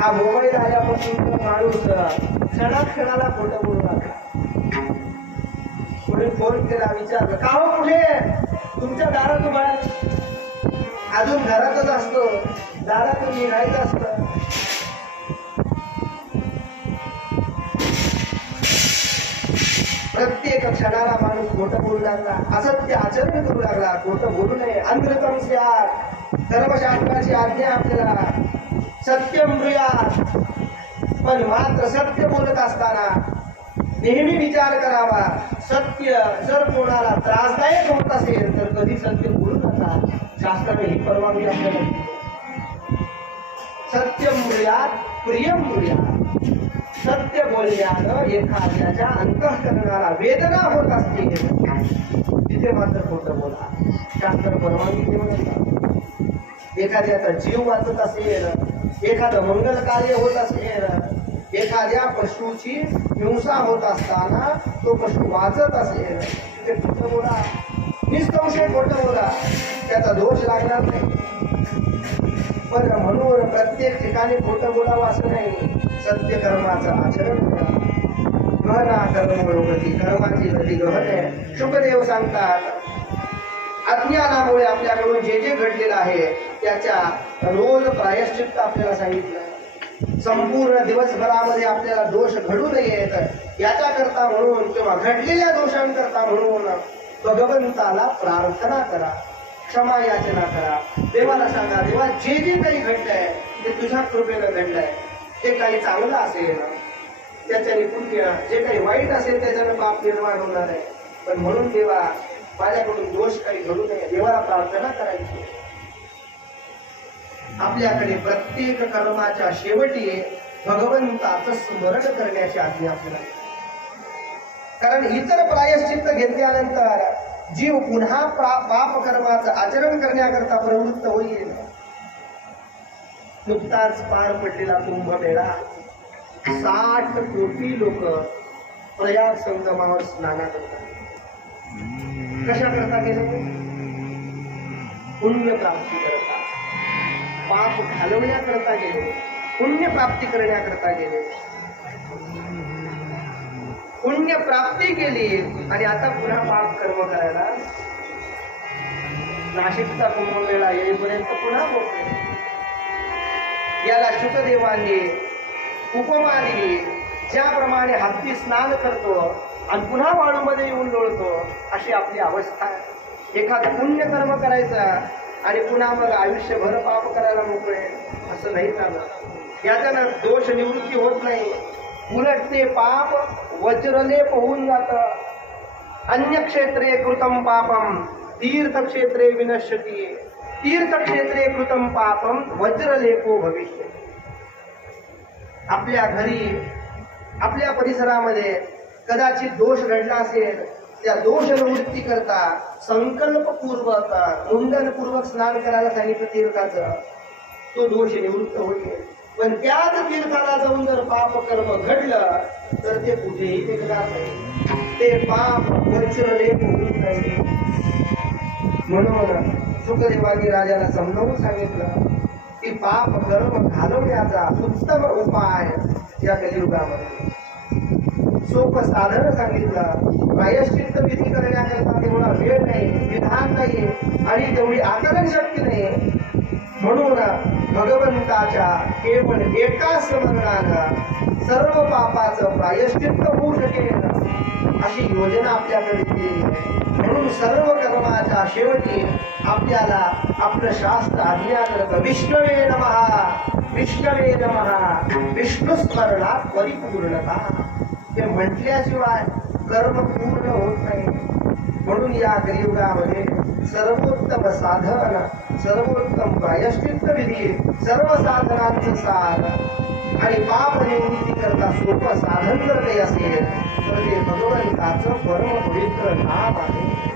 हा मोबाईल आल्यापासून माणूस क्षणाक्षणाला खोटं बोलू लागला. कोणी फोन केला, विचारलं का हो कुठे, तुमच्या दारात उभा आहे? अजून घरातच असतो, दारातून निघायचं असतं. प्रत्येक क्षणाला माणूस खोटं बोलू लागला, असत्य आचरण करू लागला. खोटं बोलू नये. अंधतम स्यात्, धर्मशास्त्राची आज्ञा आपल्याला सत्यम ब्रूयात्. पण मात्र सत्य बोलत असताना नेहमी विचार करावा, सत्य जर कोणाला त्रासदायक होत असेल तर कधी सत्य बोलू नका. शास्त्राने ही परवानगी आपल्याला दिली. सत्यम ब्रूयात् प्रियम ब्रूयात्. सत्य बोलण्यानं एखाद्याच्या अंतःकरणाला वेदना होत असते तिथे मात्र खोटं बोला. शास्त्र परवानगी देऊ नका. एखाद्याचा जीव वाचत असेल, एखादं मंगल कार्य होत असेल, एखाद्या पशुची हिंसा होत असताना तो पशु वाचत असेल तिथे खोटं बोला. निसंशय खोटं बोला, त्याचा दोष लागणार नाही. पण म्हणून प्रत्येक ठिकाणी खोटं बोलावं असं नाही. सत्य कर्माचं आचरण करा. गहना कर्मयोगती, कर्माची गती गहन. शुकदेव सांगतात, अज्ञानामुळे आपल्याकडून जे जे घडलेलं आहे त्याच्या रोज प्रायश्चित्त आपल्याला सांगितलं. संपूर्ण दिवसभरामध्ये आपल्याला दोष घडू नयेत याच्या करता म्हणून किंवा घडलेल्या दोषांकरता म्हणून भगवंताला प्रार्थना करा, क्षमा याचना करा. देवाला सांगा, देवा जे जे काही घडलंय ते तुझ्या कृपेनं घडलंय. जे काही चांगलं असेल त्याच्याने पुण्य, जे काही वाईट असेल त्याच्यानं पाप निर्माण होणार आहे. पण म्हणून देवा माझ्याकडून दोष काही घडू नये. देवाला प्रार्थना करायची. आपल्याकडे प्रत्येक कर्माच्या शेवटी भगवंताचं स्मरण करण्याची आज्ञा आपल्याला. कारण इतर प्रायश्चित्त घेतल्यानंतर जीव पुन्हा पाप कर्माचं आचरण करण्याकरता प्रवृत्त होईल. नुकताच पार पडलेला कुंभमेळा, 60 कोटी लोक प्रयाग संगमावर स्नान करतात. कशा करता गेले? पुण्य प्राप्ती करता, पाप घालवण्याकरता गेले, पुण्य प्राप्ती करण्याकरता गेले. पुण्य प्राप्ती केली आणि आता पुन्हा पाप कर्म करायला. नाशिकचा कुंभमेळा येईपर्यंत पुन्हा होते. याला शुकदेवांनी उपमा दिली. ज्याप्रमाणे हत्ती स्नान करतो आणि पुन्हा वाळूमध्ये येऊन लोळतो, अशी आपली अवस्था आहे. एखादं पुण्य कर्म करायचं आणि पुन्हा मग आयुष्यभर पाप करायला मोकळे, असं नाही चालत. याच्यानं दोष निवृत्ती होत नाही, उलट ते पाप वज्रलेप होऊन जात. अन्यक्षेत्रे कृतं पापम तीर्थक्षेत्रे विनश्यति, तीर्थक्षेत्रे कृतं पापम वज्रलेपो भविष्यति. आपल्या घरी, आपल्या परिसरामध्ये कदाचित दोष घडला असेल, त्या दोष निवृत्ती करता संकल्पपूर्वक मुंडनपूर्वक स्नान करायला सांगितलं तीर्थाचं, तो दोष निवृत्त होईल. पण त्याच तीर्थाला जाऊन जर पाप कर्म घडलं तर ते कुठेही टिकणार नाही. ते पाप वज्रलेप होऊन जाईल. म्हणून शुकदेवानी राजाला समजावून सांगितलं की पाप कर्म घालवण्याचा उत्तम उपाय या कलियुगामध्ये, सोपं साधन सांगितलं. प्रायश्चित्त विधी करण्याकरता तेवढा वेळ नाही, विधान नाही आणि तेवढी आकलन शक्ती नाही. म्हणून भगवंताच्या केवळ एका स्मरणानं सर्व पापाचं प्रायश्चित्त होऊ शकेल अशी योजना आपल्याकडे केली आहे. म्हणून सर्व कर्माच्या शेवटी आपल्याला आपलं शास्त्र आज्ञा करतं, विष्णवे नमः, विष्णवे नमः, विष्णू स्मरणात परिपूर्णता. हे म्हटल्याशिवाय कर्म पूर्ण होत नाही. म्हणून या कलियुगामध्ये सर्वोत्तम साधन, सर्वोत्तम प्रायश्चित्त विधी, सर्व साधनांचं सार आणि पाप निवृत्ती करता सोपं साधन जर काही असेल तर ते भगवंताचं परम पवित्र नाम आहे.